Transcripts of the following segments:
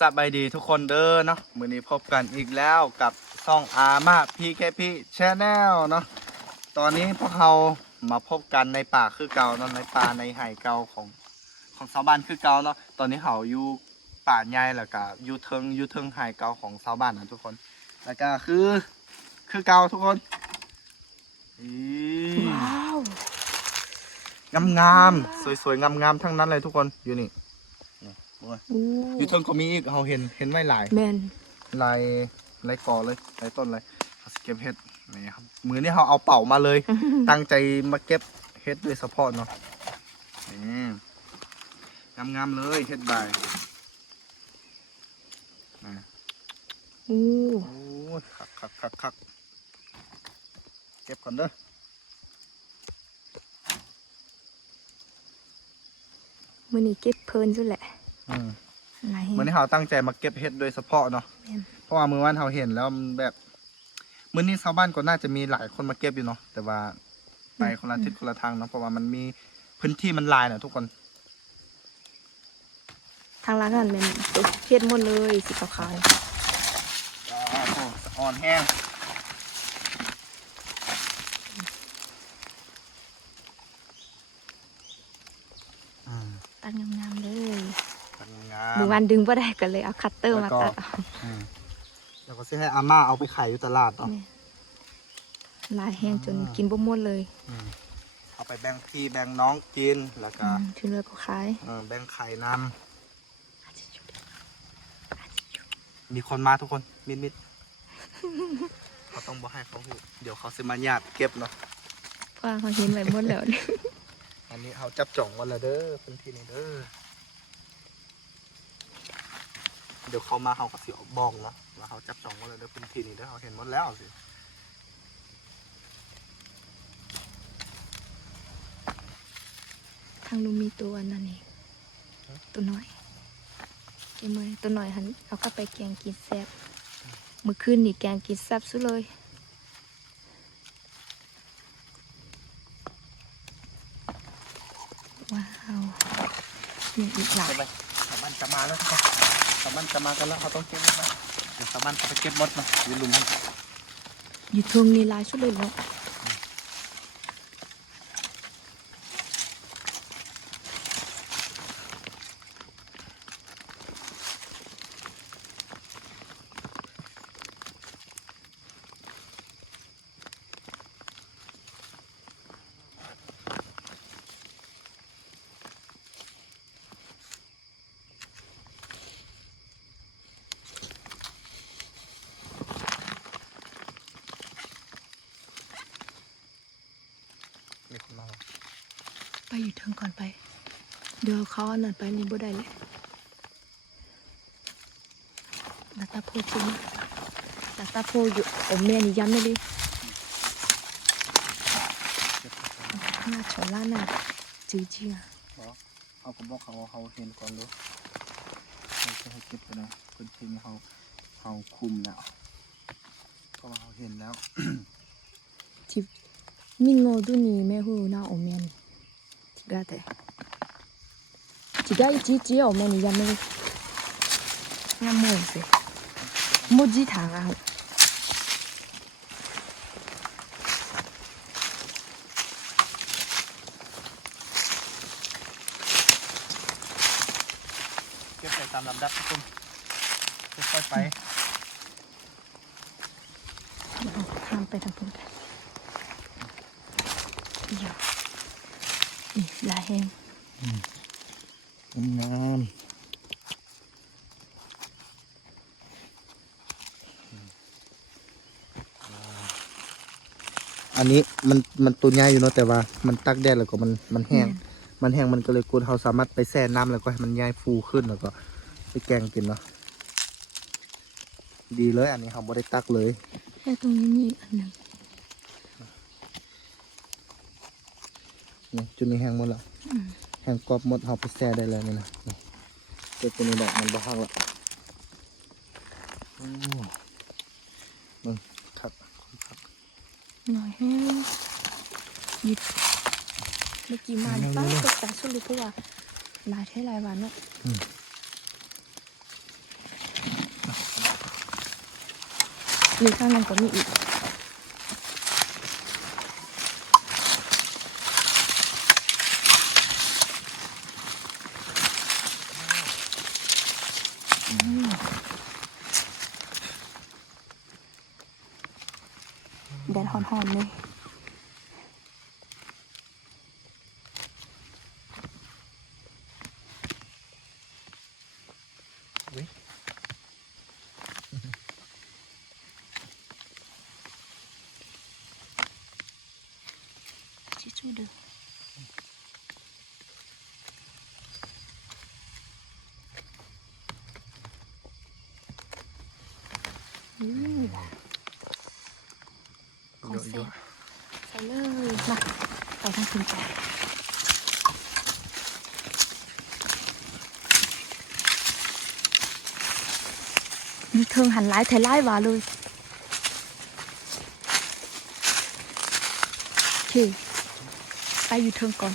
สบายดีทุกคนเด้อเนาะมื้อนี้พบกันอีกแล้วกับซ่องอามา PKP Channel เนาะตอนนี้พวกเรามาพบกันในป่าคือเก่าเนาะในป่าในไห่เก่าของของชาวบ้านคือเก่าเนาะตอนนี้เขาอยู่ป่าใหญ่แล้วก็อยู่เทิงอยู่เทิงไห่เก่าของชาวบ้านนะทุกคน แล้วก็คือคือเก่าทุกคนอีว้าวงามงามๆสวยๆงามงามๆทั้งนั้นเลยทุกคนอยู่นี่นี่โอ้ ยอู้อยู่เทิงก็มีอีกเราเห็นเห็นไว้หลายแมนลายลายกอเลยลายต้นเลยเขาสิเก็บเห็ดนี่ครับมือนี่เขาเอาเป่ามาเลย ตั้งใจมาเก็บเห็ดโดยเฉพาะเนาะนี่งามๆเลยเห็ดใบอะอู้โอ้ยคักคักคักคักเก็บก่อนเด้อมือนี้เก็บเพลินสุดแหละ อืมหลายมือนี่เขาตั้งใจมาเก็บเห็ดโดยเฉพาะเนาะแม่น เพราะว่ามือวันเขาเห็นแล้วมันแบบมือนี้ชาวบ้านก็น่าจะมีหลายคนมาเก็บอยู่เนาะแต่ว่าไปคนละทิศคนละทางเนาะเพราะว่ามันมีพื้นที่มันหลายนะทุกคนทางร้านนั้นแมนตัวเพียดหมดเลยสีขาวๆนี่อ่าโอ้อ่อนแห้งอืม ตัดงามๆเลย มันงามือมวันดึงบ่ได้ก็เลยเอาคัตเตอร์มาแล้วก็ตัดเอาอืมแล้วก็ซื้อให้อาม่าเอาไปขายอยู่ตลาดเนาะแม่นหลายแห้งจนอ่ากินบ่หมดเลยอืมเอาไปแบ่งพี่แบ่งน้องกินแล้วก็อืมที่เหลือก็ขายเออแบ่งไข่น้ำมีคนมาทุกคนมิดมิดๆเขาต้องบอกให้เขาหูเดี๋ยวเขาซื้อมาญาติเก็บเนาะเพราะว่าเขาเห็นไว้หมดแล้วนี่อันนี้เขาจับจ่องวันละเด้อพื้นที่นี้เด้อ เดี๋ยวเขามาเขาก็สิบอกเนาะว่าเขาจับจองวันละเด้อพื้นที่นี้เด้อเขาเห็นหมดแล้วสิทางลุงมีตัวนั่นเองตัวน้อยเก็บมือตัวน้อยหันเอาเข้าไปแกงกินแซ่บเมื่อคืนนี่แกงกินแซ่บสุดเลยว้าวมีอีกหลาย ไปชาวบ้านจะมาแล้วทุกคนชาวบ้านจะมากันแล้วเขาต้องเก็บมดนะเดี๋ยวชามันเขาไปเก็บหมดมาอยู่ลุมมันอยู่ทึงนี่ลายชุดเลยเนาะ อยู่เทึงก่อนไป เดี๋ยวเขาเอานั่นไปนี่บ่ได้เลยลาตาโพจริงลาตาโพอยู่โอแม่นี่ย้ำเลยดิหน้าชอล่าน่ะจืดจีอะเขาก็บอกเขาว่าเขาเห็นก่อนดูเขาจะให้เก็บไปนะพื้นที่นี้เขาเขาคุมแล้วเพราะว่าเขาเห็นแล้วที่มิงโงดูนี่แม่ฮู้หน้าโอแม่นี่ที่กาแต่ที่กาอีจีจีโอแม่นี่ย้ำ เลยงามโมสิโมจิทางอะเก็บไปตามลำดับทุกคนค่อยๆไปเดี๋ยวเราข้ามไปทางพุ่นกันอย่านี่ ลายแห้งงามอันนี้มันมันตัวใหญ่อยู่เนาะแต่ว่ามันตักแดดแล้วก็มันมันแห้ง มันแห้งมันก็เลยกุนเขาสามารถไปแช่น้ำแล้วก็ให้มันย่ายฟูขึ้นแล้วก็ไปแกงกินเนาะดีเลย อันนี้เขาบ่ได้ตักเลยแค่ตรงนี้มีอีกอันหนึ่ง นี่จุดนี้แห้งหมดละแห้งกรอบหมดหอาไปแช่ได้แล้วนี่นะเดี๋ตัวนี้แบบมันบ้าละมึงขัดขัดหน่อยแห้งหยิบเมื่อกี้มันป้ากแต่สุดเลยเพราะว่าลายเท่ลายวันเนาะหรือข้างนั้นก็มีอีก หอนๆเลยอุ๊ยชิชูเด้ออืม ของแซ่บใส่เลยมาไปทางคุณจ้ามีเทิงหันไล่เทไล่วาเลยโอเคไปอยู่เทิงก่อน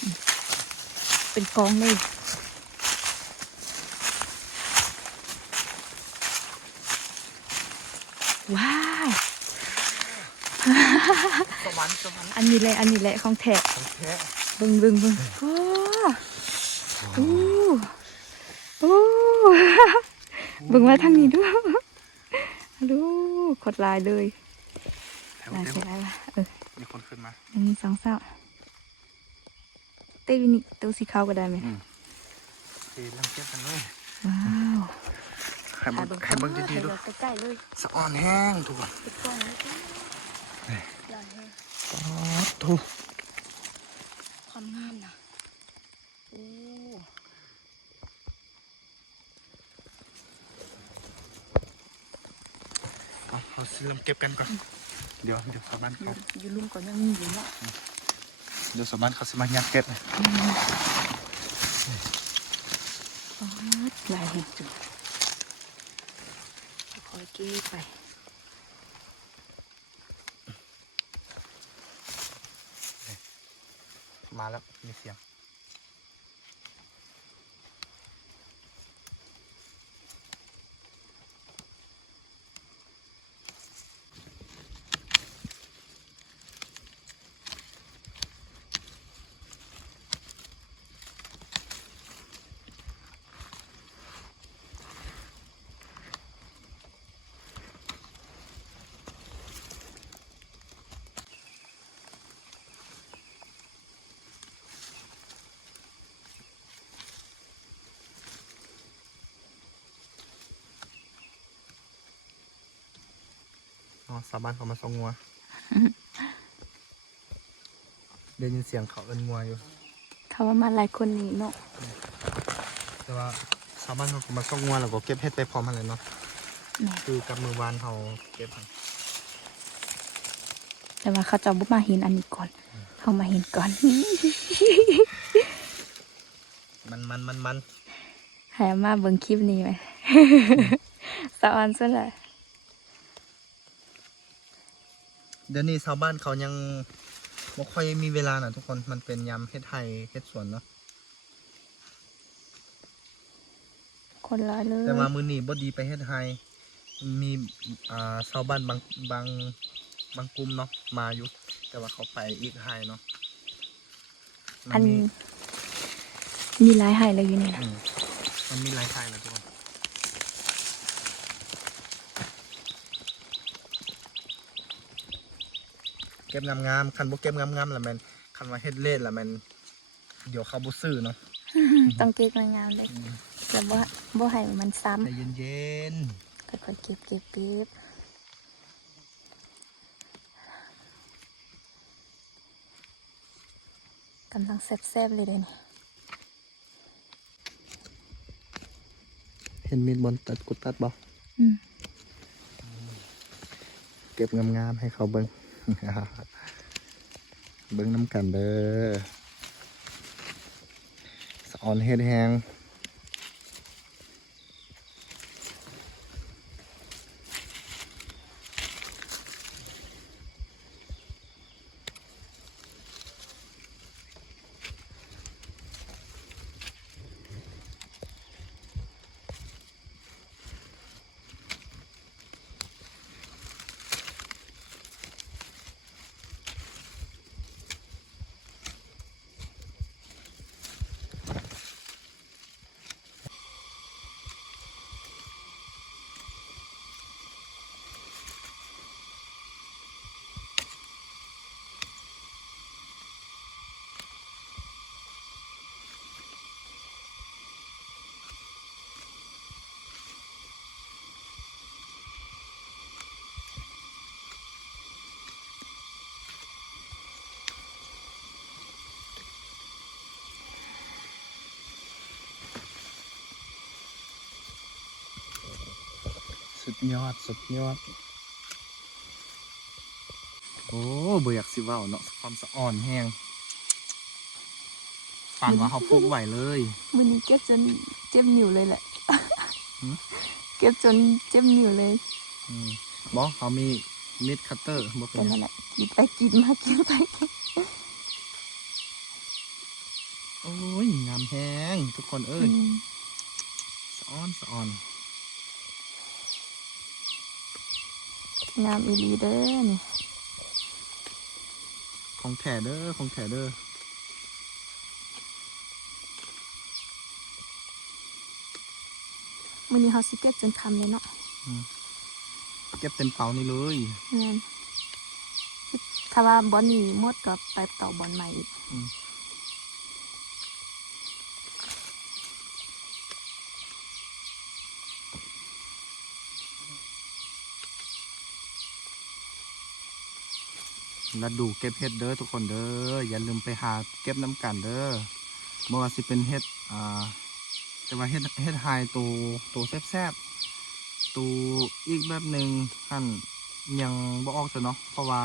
อืมเป็นกองเลยว้าว สวรรค์สวรรค์อันนี้แหละอันนี้แหละของแท้ของแท้เบึงเบึงเบึงโอ้โอ้โอ้เบึงมาทางนี้ด้วยดูกดลายเลยแถวลายเต็มเสร็จแล้วล่ะเออมีคนขึ้นมาหนึ่งสองสามเต้วินี่ตัวสีขาวก็ได้ไหมทีลังเก็บกันเลยว้าวให้เบิ่งให้เบิ่งดีๆดูใกล้ๆเลยสะออนแห้งทุกคน ติดกล้องเลยลายแห้งป๊อดทุกความงามนะโอ้เอาเราซื้อลำเก็บกันก่อน เดี๋ยวเดี๋ยวชาวบ้านอยู่เขาอยู่ลุ่มก่อนยังมีอยู่เนาะเดี๋ยวชาวบ้านเขาสิมายัดเก็บอ๋อลายแห้งจุดคอยเก็บไป มาแล้วมีเสียง สาวบ้านเขามาส่งงัวได้ยินเสียงเขาเอินงัวอยู่เขาว่ามาหลายคนนี่เนาะแต่ว่าชาวบ้านเขาก็มาส่งงัวแล้วก็เก็บเห็ดไปพร้อมกันเลยเนาะแหม่คือกับมือวานเขาเก็บให้แต่ว่าเขาจะบุกมาเห็นอันนี้ก่อนเขามาเห็นก่อน มันมันมันมันใครมาเบิ่งคลิปนี้ไหมสะออนซะเลย เดี๋ยวนี้ชาวบ้านเขายังไม่ค่อยมีเวลาน่ะทุกคนมันเป็นยามเฮ็ดไทยเฮ็ดสวนเนาะคนร้ายเลยแต่ว่ามือนี้บ่ดีไปเฮ็ดไทยมีอ่าชาวบ้านบางบางบางกลุ่มเนาะมาอยู่ แต่ว่าเขาไปอีกไทยเนาะมัอันมีมีหลายไห้เลยอยู่นี่นะอืมมันมีหลายไทยนะทุกคน เก็บงามๆคันบ่เก็บงามๆแล้วแมันคันว่าเฮ็ดเล่นแล้วแมันเดี๋ยวเขาบ่ซื้อเนาะต้องเก็บงามๆเลยแล้วบ่บ่ให้มันซ้ใจเย็นำค่อยๆเก็บเก็บเก็บกำลังแซ่บๆเลยเดี๋ยวนี้ๆเห็นมีดบนตัดกุดตัดบ่อืมเก็บงามๆให้เขาเบิ่ง เบิ่งน้ำกันเด้อสะออนเฮ็ดแฮง ดยอดสุดยอด โอ้เบื่อยากสิเว้าเนาะความสะอ่อนแห้งปานว่าเขาปลูกไหวเลยวันนี้เก็บจนเจ็บนิ้วเลยแหละ หืม เก็บจนเจ็บนิ้วเลยอืมบอกเขามีมิดคัตเตอร์บ่เป็เป็นนหยันั่งนแหละกินไปกินมากินไปกินโอ้ยงามแห้งทุกคนเอ้ยอืมสะอ่อนสะอ่อน งามอีหลีเด้อนี่ ของแถเด้อของแถเด้อวันนี้เขาสิเก็บจนคำเลยเนาะเก็บเต็มเป๋านี่เลยแม่นถ้าว่าบอลนี่หมดก็ไปต่อบอลใหม่อีก แล้วดูเก็บเห็ดเด้อทุกคนเด้ออย่าลืมไปหาเก็บน้ำกันเด้อบ่ว่าสิเป็นเห็ดอ่าแต่ว่าเห็ดเห็ดไฮตัวตัวแซ่บๆตัวอีกแบบหนึ่งท่านยังบ่ออกจ้ะเนาะเพราะว่า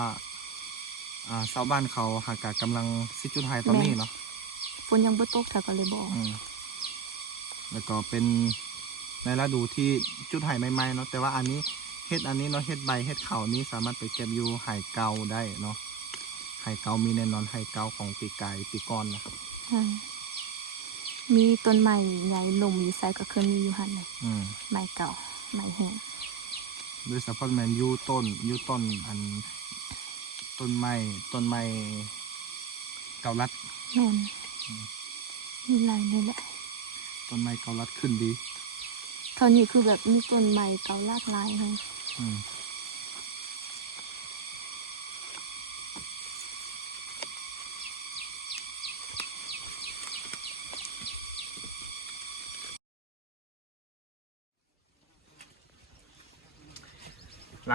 อ่าชาวบ้านเขาหากะกำลังซิจุดไฮตอนนี้เนาะฝนยังบ่ตกถ้าก็เลยบอกอืมแล้วก็เป็นในฤดูที่จุดไห่ใหม่ๆเนาะแต่ว่าอันนี้ เฮ็ดอันนี้เนาะเฮ็ดใบเฮ็ดเขานี้สามารถไปเก็บอยู่ไห่เก่าได้เนาะไห่เก่ามีแน่นอนไห่เก่าของปีกายปีก่อนนะครับอืมมีต้นใหม่ใหญ่ลมอยู่ไซก็เคยมีอยู่หันเลยอืมไม้เก่าไม้แห้งโดยเฉพาะแมนอยูต้นอยูต้นอันต้นไม้ต้นไม้เกาลัดแม่นอืมมีหลายเลยแหละต้นไม้เกาลัดขึ้นดี เท่านี้คือแบบมีต้นใหม่เก่าลากหลายเลยอืม หล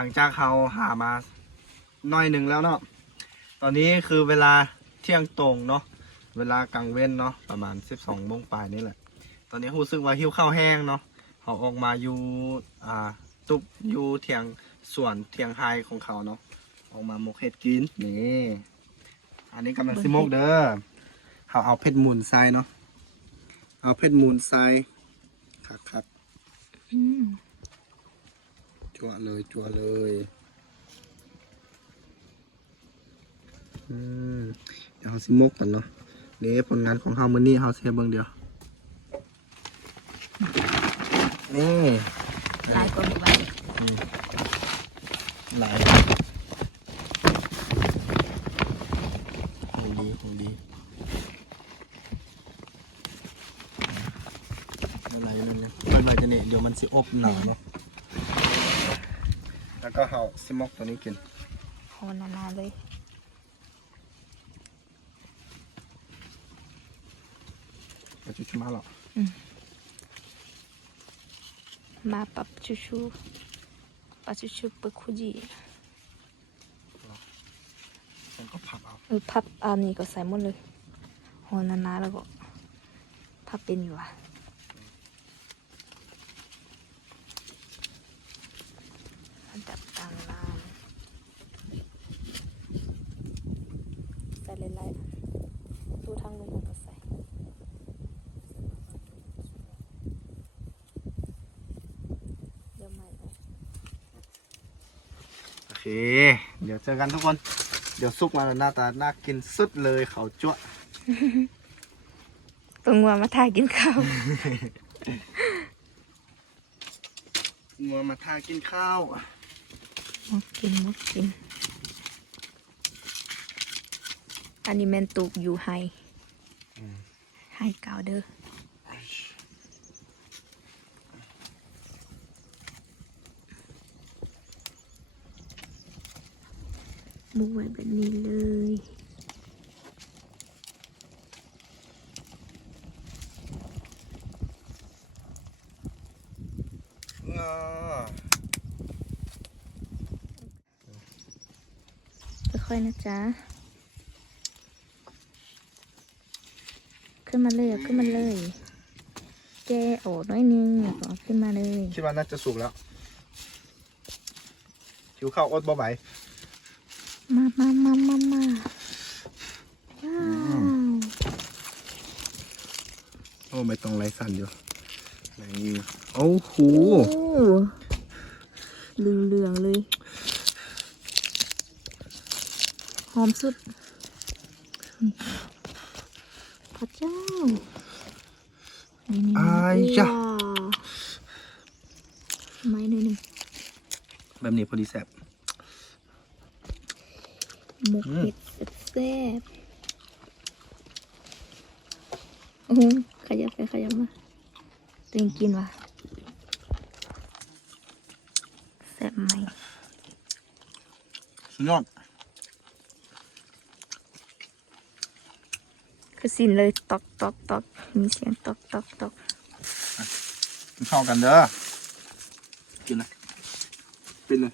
ังจากเขาหามาหน่อยหนึ่งแล้วเนาะ ตอนนี้คือเวลาเที่ยงตรงเนาะ เวลากลางเว้นเนาะประมาณ12โมงปลายนี่แหละ ตอนนี้รู้สึกว่าหิวข้าวแห้งเนาะเขาออกมาอยู่อ่า ตุบอยู่เทียงส่วนเทียงไฮของเขาเนาะออกมาหมกเห็ดกินนี่อันนี้กำลังสิมกเด้อเขาเอาเพชรมูลทรายเนาะเอาเพชรมูลทรายคักคักอืมๆจั่วเลยจั่วเลยอืมเดี๋ยวเขาสิมกก่อนเนาะนี่ผลงานของเขามือนี้เขาเสียเบิ่งเดียวนี่ หลายกว่าหมู่บ้านอืมหลายคงดีคงดีอะไรนั่นเนี่ยมันมาจะเนี่ยเดี๋ยวมันสิอบหนาเนาะแล้วก็เอาซิมอกตัวนี้กินพอนาๆเลยก็จะชิมาหรอก มาปับชูชูปับชูชูปึกคุจีฉันก็พับเอาเออพับอันนี้ก็ใส่หมดเลยพอนาๆแล้วก็พับเป็นอยู่อะอันดับต่างลามใส่หลายๆดูทางนู้นมันก็ใส่ เดี๋ยวใหม่นะ โอ เคเดี๋ยวเจอกันทุกคน เดี๋ยวซุกมาแล้วหน้าตาน่ากินสุดเลยเขาจั่วเพิ่งว่ามาถ่ายกินข้าวงัวมาทากินข้าวมากินมากิน อันนี้แมนตูกอยู่ไฮอืมไฮเก่าเด้อ มุกไว้แบบนี้เลยงอค่อยๆนะจ๊ะ ขึ้นมาเลยเอาขึ้นมาเลยแกโอ้น้อยนึงก็ขึ้นมาเลย คิดว่าน่าจะสุกแล้วหิวข้าวอดบ่ไหว มามามามามาว้าวโอ้ไม่ต้องไรสั่นอยู่นี่โอ้โหโอ้เหลืองเหลืองๆเลย หอมสุดนี่พระเจ้านี่นี่อายจ้ะไม้หน่อยหนึ่งแบบนี้พอดีแซ่บ หมกเห็ดแซ่บๆโอ้โหขยับไปขยับมาตัวเองกินว่ะแซ่บไหมสุดยอดคือสินเลยตอกตอกตอกมีเสียงตอกตอกตอกกินข้าวกันเด้อกินเลยเป็นเลย